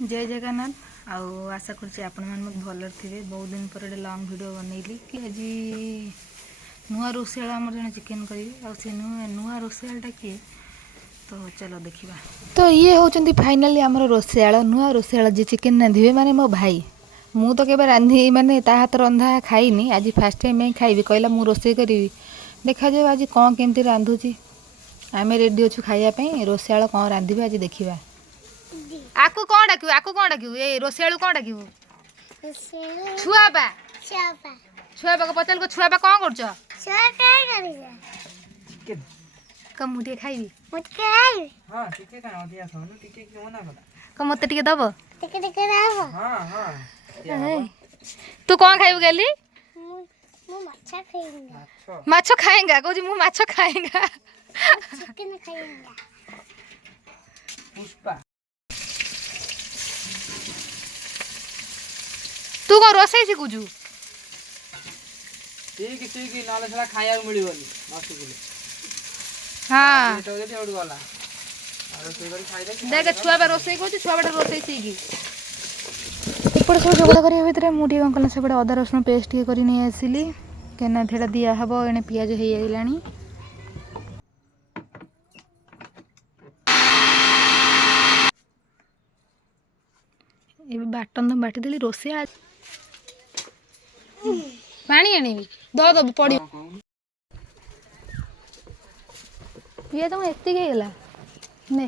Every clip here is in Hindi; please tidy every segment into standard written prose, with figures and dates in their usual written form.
जय जगन्नाथ आउ आशा कर आपण मन भल थे। बहुत दिन पर लंग वीडियो बनैली कि आज नुआ रोषेया आम जन चिकेन करी नुआ रोषेयाटा किए तो चलो देखा। तो ये होचंदी फाइनली आमर रोषेया नुआ रोषेया जी चिकेन रांधे माने मो भाई। मु तो केबे रांधि माने ता हाथ रंधा खाइनी, आज फास्ट टाइम में खाइबी कहला मु रोषे करी। देखा जाए आज कौन केमती रांधुची। आमे रेडी अच्छु खाइबा रोषेया कौन रांधे आज देखा। आकु कौन डाकू ए रोषेयालु कौन डाकू छुआबा छुआबा को पचाल को छुआबा कौन करछ कम मुठिए खाइबी हां टिके का ओदिया खानु टिके के मना कला कम मते टिके दबो टिके दबो हां तू कौन खाइबू गेली मु माछा खाएंगा माछो खाएंगा कहू मु माछो खाएंगा चिकन खाएंगा पुष्पा तू को रोसई शिखुजु ठीक नाले छला खाया मिलिबनी मासु गुले हां तो जदी ओड गला आरो से करी खाइ दे देख छुआ बा रोसई को छुआ बा रोसई सीगी ऊपर सब जोगड़ा करिया भितरे मुडी अंकल से बडा अदा रसुन पेस्ट के करी नै आसिली केना फेडा दिया हबो एने पियाज हे आइलानी। ए बाटन तो बाटी देली रोसई पानी आनिबी दो दो पड़ी ये तो एत्ती के गेला ने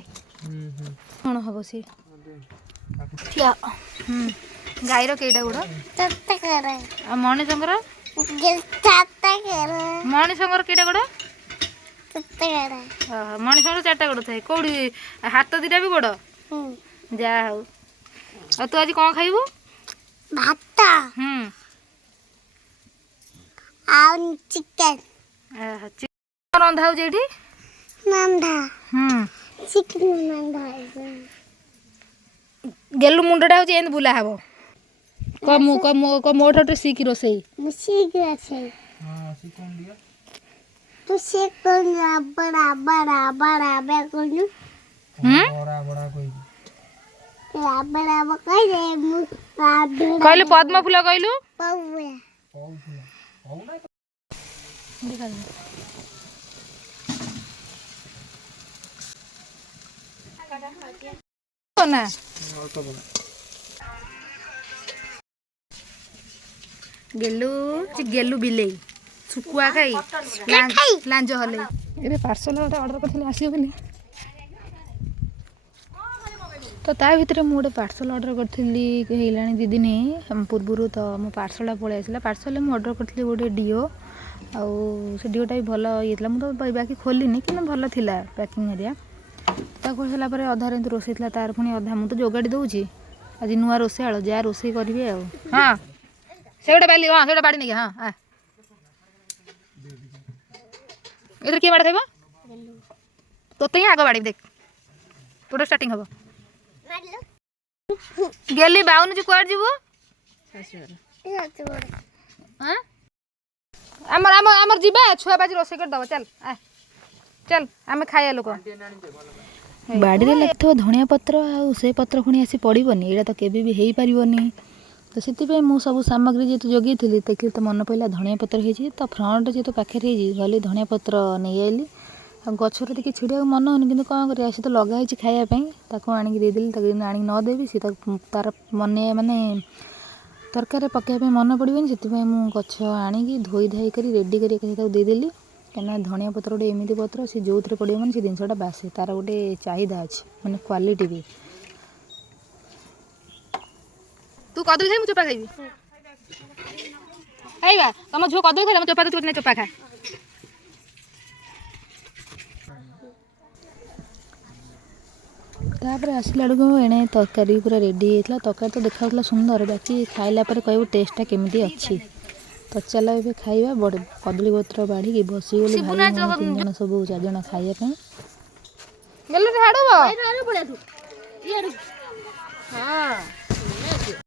कोन हबो सी क्या गाईर केटा गुड़ तत्ता करे आ मणिशंकर तत्ता करे मणिशंकर केटा गुड़ तत्ता करे मणिशंकर चारटा गुड़ थाए कोड़ी हाथ दिटा भी गुड़ जा हौ आ तू आज कौन खाइबू भात आ चिकन चिकन रंधा हो जेठी नंदा चिकन नंदा गेलु मुंडटा हो एंद बुला हबो क मोठटे सीखी रोसई सीख আছে हां सीखन दिया तू सीख कर बड़ा बड़ा बड़ा बेकुन बड़ा बड़ा कोई बड़ा बड़ा कह दे कहलु पद्म फूल कहलु पौवा पौना दिखा ना गेलु बिलेई सुकुआ खाई लांज हले ए पार्सल ऑर्डर करथिले आसीओ बनी तो ता भितर मुझे पार्सल ऑर्डर करी हेलानी दी दिन पूर्व तो मो पार्सलटा पलि आसला पार्सल में ऑर्डर करी गोटे डीओ आउ से डीओटा भी भल ये मुझे तो बाकी खोलनी कि भल था पैकिंग एरिया ताको सारापर अधार एमती रोसे था तार पुणी अधा मुझे तो जोगाड़ी दूसरी आज नुआ रोषेया जहाँ रोसे करी हाँ से गोटे बाली हाँ से बाड़ी नहीं हाँ इधर किए बाड़ खाइब तोते ही आग बाड़ी देख तोर स्टार्टिंग हम गेली बाउन जी कुआर जीवो हां हमर हमर हमर जीबा छुआ बाजी रोसे कर दबो चल आ चल हमें खाया लोक बाड़ी रे लगथो धनिया पत्र आ से पत्र खुणी आसी पड़ीबनी एडा तो केबे भी हेई परिबनी तो सेति पे मु सब सामग्री जे तो जोगी थली देखि तो मन पइला धनिया पत्र हेजी तो फ्रंट जे तो पाखे हेजी गली धनिया पत्र नै आइली गचर देखिए छिड़िया मन हो कि कौन कर तो लगाई खायापी आनिक देदेली आनिक नदेवी सी तार मन माने तरकारी पकड़ मन पड़े से मुझे गच आणिकी धोई धाई कर रेडी करदेली क्या धनिया पत्र गोटे एमती पत्र सी जो थे पड़े मैंने जिनसा बासे तार गोटे चाहिदा अच्छे मैंने क्वालिटी भी तू कदली खाई चोपा खाइबी खाइबा तुम झो कदली खाइला चोपा तो चोपा खा तापर आसला बेलू एणे तरकारी पूरा रेडी होता तरकारी तो देखा सुंदर बाकी खाइला कह टेस्टा केमी अच्छी तो चल ए खाइबा बड़ कदली पत्र बाढ़ी बसीगलु भाई तीन जन सब चार जन खाइबा हाँ